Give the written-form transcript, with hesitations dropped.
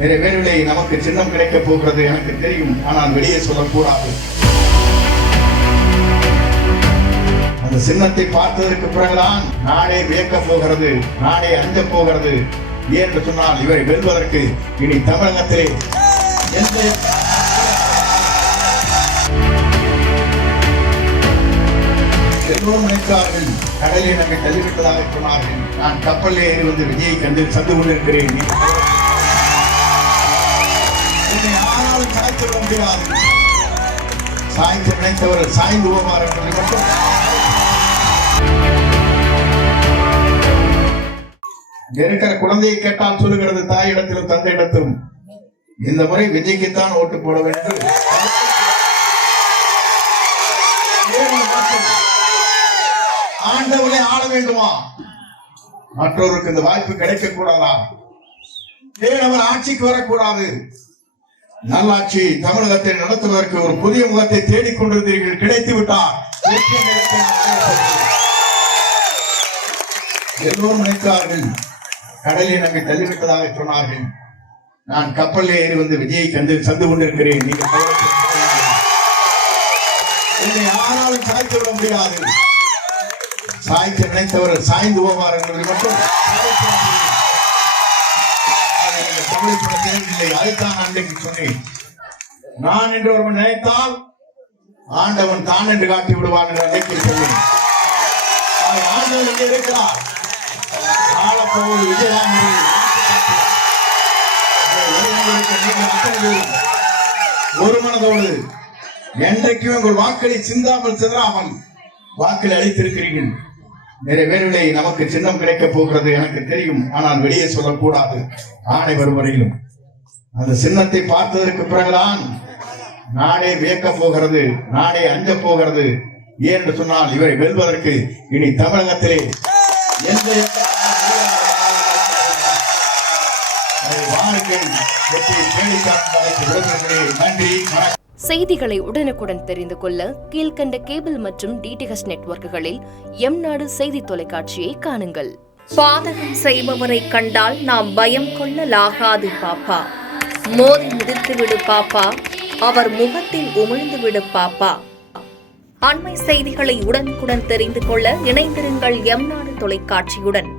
நிறைவேறவில்லை. நமக்கு சின்னம் கிடைக்கப் போகிறது எனக்கு தெரியும், ஆனால் வெளியே சொல்லக்கூடாது. அந்த சின்னத்தை பார்த்ததற்கு பிறகுதான் நாடே வியக்கப் போகிறது, நாடே அஞ்ச போகிறது. ஏன்னு சொன்னால் இவரை வெல்வதற்கு இனி தமிழகத்திலே எந்த எல்லோரும் நினைத்தார்கள் கடலில் நம்மை தள்ளிவிட்டதாக சொன்னார்கள். நான் கப்பலில் ஏறி வந்து விஜயை கண்டு சந்து கொண்டிருக்கிறேன். யாராலும் சாய்த்து விட முடியாது. சாய்த்து நினைத்தவர்கள் சாய்ந்து போவார் என்பதை மட்டும் இருக்கிற குழந்தையை கேட்டால் சொல்லுகிறது தாயிடத்திலும் தந்தையிடத்திலும் இந்த முறை விஜய்க்குத்தான் ஓட்டு போட வேண்டும். ஆண்டவனை ஆள வேண்டுமா? மற்றவருக்கு இந்த வாய்ப்பு கிடைக்க கூடாதா? ஏன் அவர் ஆட்சிக்கு வரக்கூடாது? நல்லாட்சி தமிழகத்தை நடத்துவதற்கு ஒரு புதிய முகத்தை தேடிக்கொண்டிருந்தீர்கள், கிடைத்து விட்டார். எல்லோரும் நினைத்தார்கள் கடலில் நம்மை தள்ளிவிட்டதாக சொன்னார்கள். நான் கப்பலில் ஏறி வந்து விஜயை கண்டு சந்து கொண்டிருக்கிறேன். நீங்கள் யாராலும் சாய்த்து விட முடியாது. சாய்த்து நினைத்தவர்கள் சாய்ந்து போவார் என்பதை மட்டும் தமிழ் தேவையில்லை. அதைத்தான் அன்றைக்கு சொன்னேன். நான் என்று ஒருவன் நினைத்தால் ஆண்டவன் தான் என்று காட்டி விடுவான் என்று அன்றைக்கு சொன்னேன். ஆண்டவன் இங்கே இருக்கிறார். ஆளப்போவது விஜயகாந்தி. ஒரு மனதோடு என்றைக்கும் உங்கள் வாக்களை சிந்தாமல் சிதறாமல் வாக்களை அளித்திருக்கிறீர்கள். நிறைவேறவில்லை. நமக்கு சின்னம் கிடைக்கப் போகிறது எனக்கு தெரியும், ஆனால் வெளியே சொல்லக்கூடாது. ஆணை வரும் வரையிலும் அந்த சின்னத்தை பார்த்ததற்கு பிறகுதான் நாடே வியக்கப் போகிறது, நாடே அஞ்ச போகிறது. ஏன்னு சொன்னால் இவரை வெல்வதற்கு இனி தமிழகத்திலே எந்த நன்றி. செய்திகளை உடனுக்குடன் தெரிந்து கொள்ள கீழ்கண்ட கேபிள் மற்றும் டிடிஎச் நெட்வொர்க்குகளில் எம்நாடு செய்தி தொலைக்காட்சியை காணுங்கள். பாதகம் செய்பவரை கண்டால் நாம் பயம் கொள்ளலாகாது பாப்பா. மோதி மிதித்துவிடு பாப்பா, அவர் முகத்தில் உமிழ்ந்துவிடு பாப்பா. அண்மை செய்திகளை உடனுக்குடன் தெரிந்து கொள்ள இணைந்திருங்கள் எம்நாடு தொலைக்காட்சியுடன்.